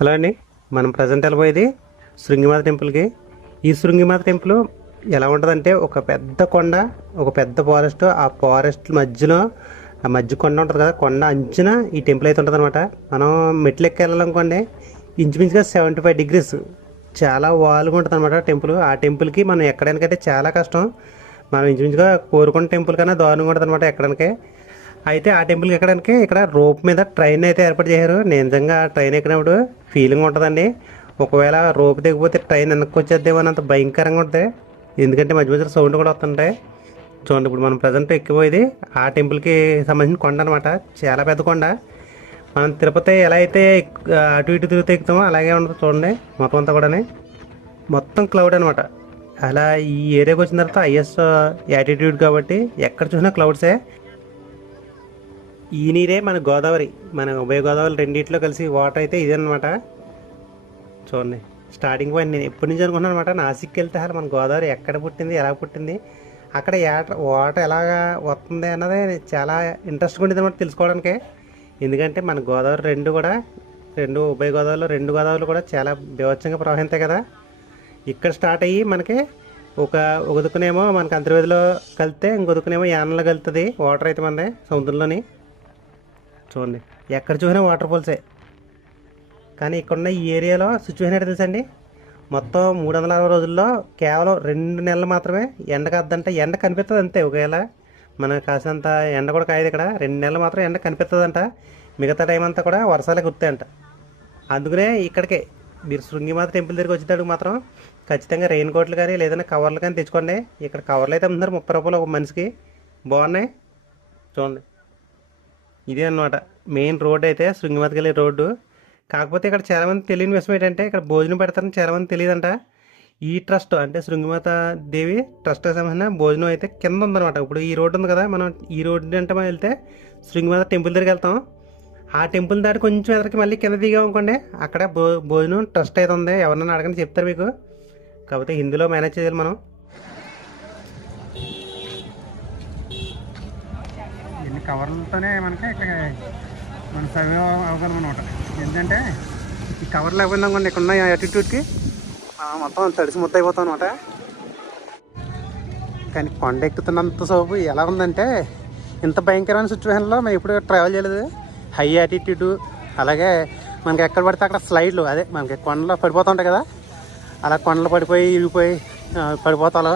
Hello అండి మనం present వెళ్ళబోయేది శృంగిమాత టెంపుల్కి. ఈ శృంగిమాత టెంపుల్ ఎలా ఉంటుందంటే ఒక పెద్ద కొండ ఒక పెద్ద ఫారెస్ట్ ఆ ఫారెస్ట్ మధ్యలో ఆ మధ్య కొండ ఉంటుంది కదా కొండ అంచున ఈ టెంపుల్ అయితే ఉంటుంది అనమాట మనం మెట్లు ఎక్కి వెళ్ళాలనుకోండి ఇంచుమించుగా సెవెంటీ ఫైవ్ డిగ్రీస్ చాలా వాలుగా ఉంటుంది అనమాట టెంపుల్. ఆ టెంపుల్కి మనం ఎక్కడానికైతే చాలా కష్టం. మనం ఇంచుమించుగా కోరుకున్న టెంపుల్ కన్నా దారుణంగా ఉంటుంది అనమాట ఎక్కడానికి. అయితే ఆ టెంపుల్కి ఎక్కడానికి ఇక్కడ రోప్ మీద ట్రైన్ అయితే ఏర్పాటు చేశారు. నేను నిజంగా ట్రైన్ ఎక్కినప్పుడు ఫీలింగ్ ఉంటుందండి. ఒకవేళ రోప్ దిగిపోతే ట్రైన్ వెనక్కి వచ్చేద్దేమో అంత భయంకరంగా ఉంటుంది. ఎందుకంటే మధ్య మధ్యలో సౌండ్ కూడా వస్తుంటాయి. చూడండి ఇప్పుడు మనం ప్రజెంట్ ఎక్కిపోయేది ఆ టెంపుల్కి సంబంధించిన కొండ అనమాట చాలా పెద్ద కొండ. మనం తిరుపతి ఎలా అయితే అటు ఇటు తిరుగుతూ ఎక్కుతామో అలాగే ఉంటుంది చూడండి మొత్తం అంతా కూడా మొత్తం క్లౌడ్ అనమాట అలా ఈ ఏరియాకి వచ్చిన తర్వాత ఐఎస్ యాటిట్యూడ్ కాబట్టి ఎక్కడ చూసినా క్లౌడ్సే ఈ నీరే మన గోదావరి మన ఉభయ గోదావరి రెండింటిలో కలిసి వాటర్ అయితే ఇదే అనమాట చూడండి స్టార్టింగ్ పాయింట్ నేను ఎప్పటి నుంచి అనుకున్నాను అనమాట నాసిక్కి వెళ్తే అసలు మన గోదావరి ఎక్కడ పుట్టింది ఎలా పుట్టింది అక్కడ ఏట వాటర్ ఎలాగా వస్తుంది అన్నది చాలా ఇంట్రెస్ట్గా ఉండేది అనమాట తెలుసుకోవడానికి. ఎందుకంటే మన గోదావరి రెండు కూడా రెండు ఉభయ గోదావరిలో రెండు గోదావరిలు కూడా చాలా బీభత్సంగా ప్రవహిస్తాయి కదా. ఇక్కడ స్టార్ట్ అయ్యి మనకి ఒక ఒక దుక్కునేమో మనకి అంతర్వేదిలో కలిస్తే ఇంకో దుక్కునేమో యానంలో కలుతుంది వాటర్ అయితే మనది సముద్రంలోని. చూడండి. ఎక్కడ చూసినా వాటర్ ఫాల్సే. కానీ ఇక్కడున్న ఈ ఏరియాలో సిచ్యువేషన్ ఏంటో తెలుసండి? మొత్తం మూడు వందల అరవై రోజుల్లో కేవలం రెండు నెలలు మాత్రమే ఎండ కద్దంటే. ఎండ కనిపిస్తుంది అంతే. ఒకవేళ మనకు కాసినంత ఎండ కూడా కాయదు ఇక్కడ. రెండు నెలలు మాత్రం ఎండ కనిపిస్తుందంట. మిగతా టైం అంతా కూడా వర్షాలే గుర్తాయంట అందుకనే ఇక్కడికే. మీరు శృంగిమాత టెంపుల్ దగ్గరికి వచ్చేటప్పుడు మాత్రం ఖచ్చితంగా రెయిన్ కోట్లు కానీ లేదన్నా కవర్లు కానీ తెచ్చుకోండి. ఇక్కడ కవర్లు అయితే అమ్ముతున్నారు ముప్పై రూపాయలు ఒక మనిషికి. బాగున్నాయి? చూడండి. ఇదే అన్నమాట. మెయిన్ రోడ్ అయితే శృంగిమతికి వెళ్ళే రోడ్డు. కాకపోతే ఇక్కడ చాలామంది తెలియని విషయం ఏంటంటే ఇక్కడ భోజనం పెడతారని చాలామంది తెలియదంట. ఈ ట్రస్ట్ అంటే శృంగిమాత దేవి ట్రస్ట్కి సంబంధించిన భోజనం అయితే కింద ఉందనమాట ఇప్పుడు ఈ రోడ్డు ఉంది కదా మనం ఈ రోడ్డు అంటే మనం వెళ్తే శృంగిమాత టెంపుల్ దగ్గరికి వెళ్తాం. ఆ టెంపుల్ దాటి కొంచెం ఎదరికి మళ్ళీ కింద దిగాం అనుకోండి అక్కడ భో భోజనం ట్రస్ట్ అయితే ఉంది. ఎవరన్నా అడగని చెప్తారు మీకు. కాకపోతే హిందీలో మేనేజ్ చేయాలి మనం. కవర్లతోనే మనకి ఇక్కడ మన సర్వే అవగాహన అనమాట ఎందుకంటే ఈ కవర్ లేకపోయినా కొన్ని ఇక్కడ ఉన్న యాటిట్యూడ్కి మొత్తం తడిసి ముద్ద అయిపోతాం అనమాట కానీ కొండ ఎక్కుతున్నంత సోపు ఎలా ఉందంటే ఇంత భయంకరమైన సిచ్యువేషన్లో మేము ఇప్పుడు ట్రావెల్ చేయలేదు. హై యాటిట్యూడ్ అలాగే మనకి ఎక్కడ పడితే అక్కడ స్లైడ్లు అదే మనకి కొండలో పడిపోతూ ఉంటాయి కదా. అలా కొండలు పడిపోయి ఇరిగిపోయి ఆ, పడిపోతాలు.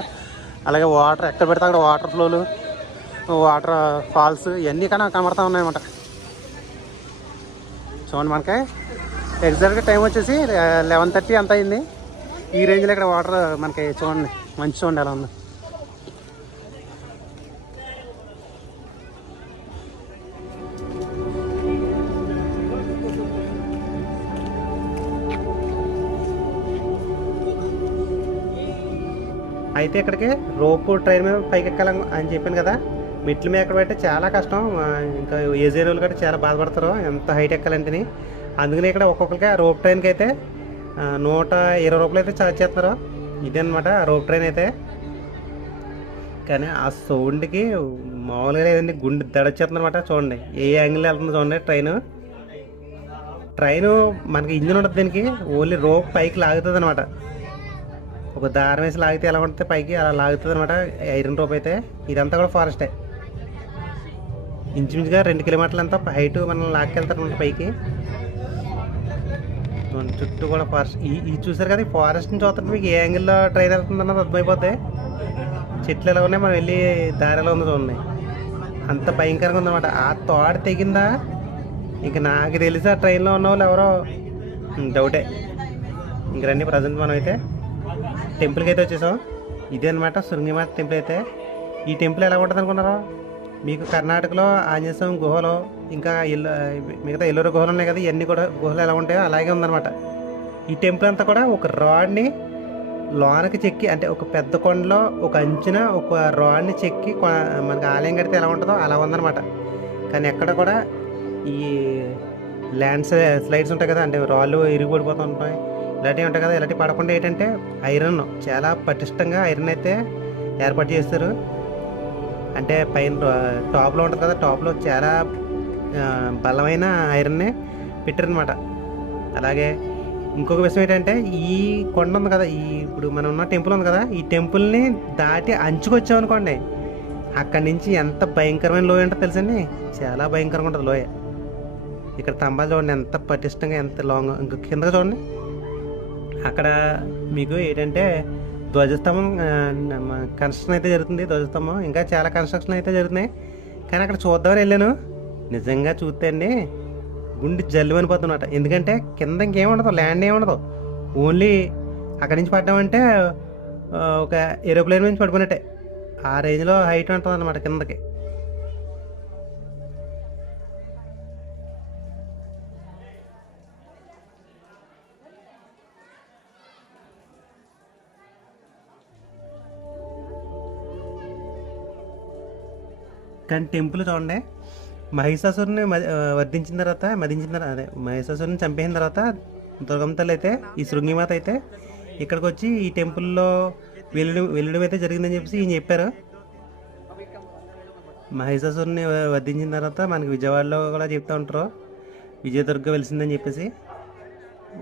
అలాగే వాటర్ ఎక్కడ పడితే అక్కడ వాటర్ ఫ్లోలు వాటర్ ఫాల్స్ ఇవన్నీ కన్నా కనబడతా ఉన్నాయన్నమాట. చూడండి మనకి. ఎగ్జాక్ట్గా టైం వచ్చేసి లెవెన్ థర్టీ అంత అయింది. ఈ రేంజ్లో ఇక్కడ వాటర్ మనకి చూడండి మంచి చూడండి ఎలా ఉంది. అయితే ఇక్కడికి రోపు ట్రైన్ మీద పైకి ఎక్కాలని అని చెప్పాను కదా. మెట్లు మీద పెట్టే చాలా కష్టం. ఇంకా ఏజ్ వాళ్ళు కూడా చాలా బాధపడతారు. ఎంత హైట్ ఎక్కాలంటే అందుకని ఇక్కడ ఒక్కొక్కరికి ఆ రోప్ ట్రైన్కి అయితే నూట ఇరవై రూపాయలు అయితే ఛార్జ్ చేస్తున్నారు. ఇదే అనమాట రోప్ ట్రైన్ అయితే. కానీ ఆ సౌండ్కి మామూలుగా లేదండి గుండె దడచేస్తుందనమాట చూడండి. ఏ యాంగిల్ వెళ్తుందో చూడండి ట్రైన్. ట్రైన్ మనకి ఇంజిన్ ఉంటుంది దీనికి. ఓన్లీ రోప్ పైకి లాగుతుంది అనమాట ఒక దారం వేసి లాగితే ఎలా ఉంటుంది పైకి? అలా లాగుతుంది అనమాట ఐరన్ రోప్ అయితే. ఇదంతా కూడా ఫారెస్టే. ఇంచుమించుగా రెండు కిలోమీటర్లు అంతా హైట్ మనం లాక్కెళ్తారు పైకి. చుట్టూ కూడా ఫారెస్ట్ ఈ ఇది చూసారు కదా ఈ ఫారెస్ట్ని చూస్తుంటే మీకు ఏ యాంగిల్లో ట్రైన్ వెళ్తుంది అన్నది చెట్లు ఎలా ఉన్నాయి మనం వెళ్ళి దారిలో ఉంది చూడండి. అంత భయంకరంగా ఉందన్నమాట. ఆ తోడ తెగిందా? ఇంక నాకు తెలిసి ఆ ట్రైన్లో ఉన్న వాళ్ళు ఎవరో డౌటే. ఇంక రండి ప్రజెంట్ మనం అయితే టెంపుల్కి అయితే వచ్చేసాం. ఇదే అనమాట శృంగిమాత టెంపుల్ అయితే. ఈ టెంపుల్ ఎలా ఉంటుంది అనుకున్నారో మీకు కర్ణాటకలో ఆంజనేయస్వామి గుహలో ఇంకా ఎల్లు మిగతా ఎల్లూరు గుహలు ఉన్నాయి కదా ఇవన్నీ కూడా గుహలు ఎలా ఉంటాయో అలాగే ఉందన్నమాట. ఈ టెంపుల్ అంతా కూడా ఒక రాడ్ని లోనకి చెక్కి అంటే ఒక పెద్ద కొండలో ఒక అంచున ఒక రాడ్ని చెక్కి కొ- మనకి ఆలయం కడితే ఎలా ఉంటుందో అలా ఉందన్నమాట. కానీ ఎక్కడ కూడా ఈ ల్యాండ్ స్లైడ్స్ ఉంటాయి కదా అంటే రాళ్ళు ఇరిగిపడిపోతూ ఉంటాయి ఇలాంటివి ఉంటాయి కదా ఇలాంటివి పడకుండా ఏంటంటే ఐరన్ చాలా పటిష్టంగా ఐరన్ అయితే ఏర్పాటు చేస్తారు. అంటే పైన టాప్లో ఉంటుంది కదా టాప్లో చాలా బలమైన ఐరన్నే పెట్టారనమాట అలాగే ఇంకొక విషయం ఏంటంటే ఈ కొండ ఉంది కదా ఈ ఇప్పుడు మనం ఉన్న టెంపుల్ ఉంది కదా ఈ టెంపుల్ని దాటి అంచుకొచ్చామనుకోండి అక్కడి నుంచి ఎంత భయంకరమైన లోయ ఉంటుందో తెలుసండి? చాలా భయంకరంగా ఉంటుంది లోయ. ఇక్కడ స్తంభాలు చూడండి ఎంత పటిష్టంగా ఎంత లాంగ్ ఇంకా కిందగా చూడండి. అక్కడ మీకు ఏంటంటే ధ్వజస్తంభం కన్స్ట్రక్షన్ అయితే జరుగుతుంది ధ్వజస్తంభం. ఇంకా చాలా కన్స్ట్రక్షన్ అయితే జరుగుతున్నాయి. కానీ అక్కడ చూద్దామని వెళ్ళాను. నిజంగా చూస్తే అండి గుండె జల్లుమనిపోతున్నమాట ఎందుకంటే కింద ఇంకేం ఉండదు ల్యాండ్ ఏముండదు ఉండదు. ఓన్లీ అక్కడి నుంచి పడ్డామంటే ఒక ఏరోప్లేన్ నుంచి పడిపోయినట్టే. ఆ రేంజ్లో హైట్ ఉంటుంది అనమాట కిందకి. కానీ టెంపుల్ చూడండి. మహిషాసురుని వర్ధించిన తర్వాత మదించిన తర్వాత అదే మహిషాసురుని చంపేసిన తర్వాత దుర్గమ్మ తల్లి అయితే ఈ శృంగిమాత అయితే ఇక్కడికి వచ్చి ఈ టెంపుల్లో వెళ్ళడం వెళ్ళడం అయితే జరిగిందని చెప్పేసి ఈయన చెప్పారు. మహిషాసురుని వర్ధించిన వధించిన తర్వాత మనకి విజయవాడలో కూడా చెప్తూ ఉంటారు. విజయదుర్గ వెలిసిందని చెప్పేసి.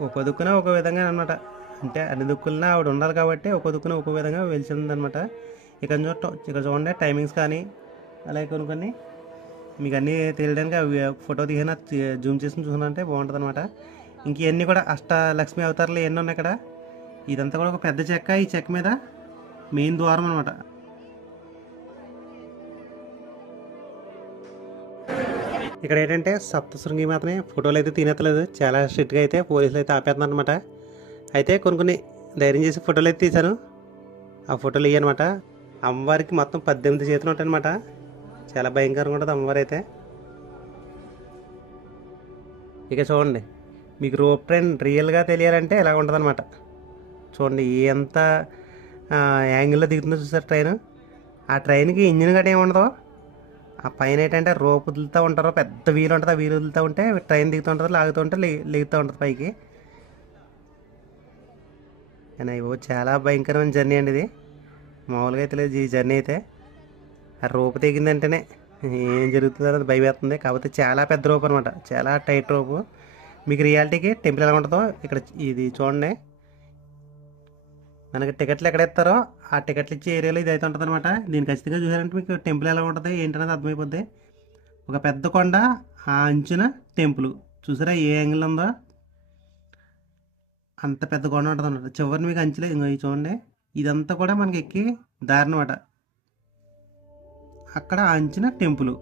ఒక దుక్కున ఒక విధంగా అనమాట అంటే అన్ని దుక్కులన ఆవిడ ఉండాలి కాబట్టి ఒక దుక్కున ఒక విధంగా వెలిసిందనమాట ఇక్కడ చూడటం ఇక్కడ చూడండి టైమింగ్స్ కానీ అలాగే కొన్ని కొన్ని మీకు అన్నీ తెలియడానికి అవి ఫోటో దిగిన జూమ్ చేసి చూసినంటే బాగుంటుంది అనమాట ఇంక ఇవన్నీ కూడా అష్టలక్ష్మి అవతారాలు ఎన్ని ఉన్నాయి ఇక్కడ ఇదంతా కూడా ఒక పెద్ద చెక్క. ఈ చెక్క మీద మెయిన్ ద్వారం అనమాట ఇక్కడ ఏంటంటే సప్తశృంగి మాత్రమే ఫోటోలు అయితే తినట్లేదు చాలా స్ట్రిక్ట్గా అయితే పోలీసులు అయితే ఆపేస్తున్నారు అనమాట అయితే కొన్ని కొన్ని ధైర్యం చేసి ఫోటోలు అయితే తీశాను. ఆ ఫోటోలు ఇయ్యనమాట అమ్మవారికి మొత్తం పద్దెనిమిది చేతులు ఉంటాయన్నమాట. చాలా భయంకరంగా ఉంటుంది అమ్మవారు అయితే ఇక చూడండి మీకు రోప్ ట్రైన్ రియల్గా తెలియాలంటే ఇలా ఉంటుంది చూడండి ఎంత యాంగిల్లో దిగుతుందో చూసారు ట్రైన్? ఆ ట్రైన్కి ఇంజిన్ గట్రా ఏమి ఉండదు ఆ పైన ఏంటంటే రోప్ వదులుతూ ఉంటారు పెద్ద వీలు ఉంటుంది. ఆ వీలు వదులుతూ ఉంటే ట్రైన్ దిగుతూ ఉంటుంది లాగుతూ ఉంటే లే- ఉంటుంది పైకి. కానీ ఇవో చాలా భయంకరమైన జర్నీ అండి ఇది. మామూలుగా అయితే లేదు ఈ జర్నీ అయితే. రోపు తెగిందంటేనే ఏం జరుగుతుందో అది భయం కాకపోతే చాలా పెద్ద రూపు అనమాట చాలా టైట్ రోపు. మీకు రియాలిటీకి టెంపుల్ ఎలా ఉంటుందో ఇక్కడ ఇది చూడండి. మనకి టికెట్లు ఎక్కడ ఇస్తారో ఆ టికెట్లు ఇచ్చే ఏరియాలో ఇది అయితే ఉంటుంది అనమాట నేను ఖచ్చితంగా చూసారంటే మీకు టెంపుల్ ఎలా ఉంటుంది ఏంటనేది అర్థమైపోద్ది. ఒక పెద్ద కొండ ఆ అంచున టెంపుల్. చూసారా ఏ యాంగిల్ ఉందో? అంత పెద్ద కొండ ఉంటుంది అనమాట చివరిని మీకు అంచులే ఇంకో ఇది చూడండి. ఇదంతా కూడా మనకి ఎక్కి దారి అనమాట అక్కడ అంచిన టెంపుల్.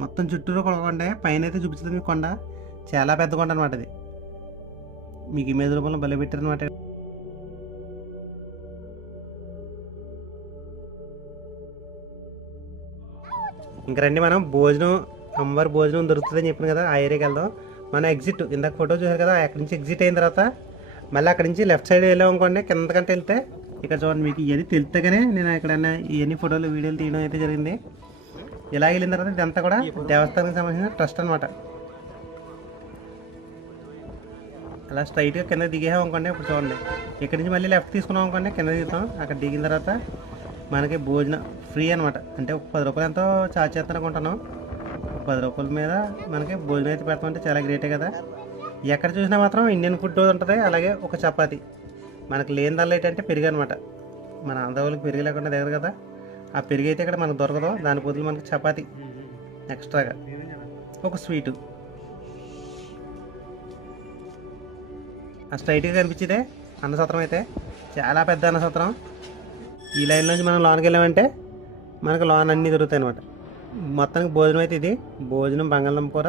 మొత్తం చుట్టూరు ఒక కొండ పైన అయితే చూపిస్తుంది మీ కొండ. చాలా పెద్ద కొండ అనమాట అది. మీకు ఇమేజ్ రూపంలో బలి పెట్టారనమాట ఇంక రండి మనం భోజనం అమ్మవారి భోజనం దొరుకుతుందని చెప్పాను కదా ఆ ఏరియాకి వెళ్దాం. మనం ఎగ్జిట్ ఇందాక ఫోటో చూసారు కదా అక్కడి నుంచి ఎగ్జిట్ అయిన తర్వాత మళ్ళీ అక్కడి నుంచి లెఫ్ట్ సైడ్ వెళ్ళాం అనుకోండి కిందకంటే వెళ్తే ఇక్కడ చూడండి మీకు ఇవన్నీ తెలిస్తేగానే నేను ఎక్కడైనా ఇవన్నీ ఫోటోలు వీడియోలు తీయడం అయితే జరిగింది. ఇలా వెళ్ళిన తర్వాత ఇదంతా కూడా దేవస్థానానికి సంబంధించిన ట్రస్ట్ అనమాట అలా స్ట్రైట్గా కింద దిగేసాం అనుకోండి ఇప్పుడు చూడండి. ఇక్కడి నుంచి మళ్ళీ లెఫ్ట్ తీసుకున్నాం అనుకోండి కింద దిగుతాం. అక్కడ దిగిన తర్వాత మనకి భోజనం ఫ్రీ అనమాట అంటే ఒక పది రూపాయలు ఎంతో అనుకుంటాను ఒక పది రూపాయల మీద మనకి భోజనం అయితే పెడతామంటే చాలా గ్రేటే కదా. ఎక్కడ చూసినా మాత్రం ఇండియన్ ఫుడ్ ఉంటుంది అలాగే ఒక చపాతి. మనకు లేని దానిలో ఏంటంటే పెరుగు అనమాట మన ఆంధ్ర వాళ్ళకి పెరుగు లేకుండా దగ్గర కదా. ఆ పెరుగు అయితే ఇక్కడ మనకు దొరకదు. దాని బదులు మనకి చపాతి ఎక్స్ట్రాగా. ఒక స్వీటు. ఆ స్ట్రైట్గా కనిపించేదే అన్నసత్రం అయితే చాలా పెద్ద అన్నసత్రం. ఈ లైన్ నుంచి మనం లోన్కి వెళ్ళామంటే మనకు లోన్ అన్నీ దొరుకుతాయి అనమాట మొత్తానికి భోజనం అయితే ఇది. భోజనం బంగాళదుంప కూర.